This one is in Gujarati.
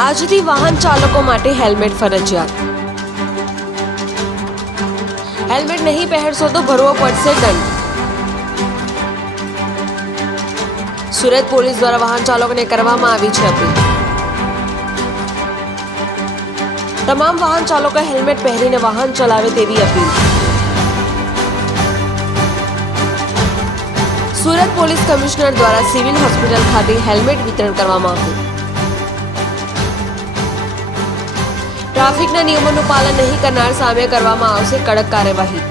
આજથી વાહન ચાલકો માટે હેલ્મેટ ફરજિયાત. હેલ્મેટ નહીં પહેરશો તો ભરવો પડશે દંડ. સુરત પોલીસ દ્વારા વાહન ચાલકોને કરવામાં આવી છે અપીલ. તમામ વાહન ચાલકો હેલ્મેટ પહેરીને વાહન ચલાવે તેવી અપીલ. સુરત પોલીસ કમિશનર દ્વારા સિવિલ હોસ્પિટલ ખાતે હેલ્મેટ વિતરણ કરવામાં આવ્યું. ટ્રાફિકના નિયમોનું પાલન નહીં કરનાર સામે કરવામાં આવશે કડક કાર્યવાહી.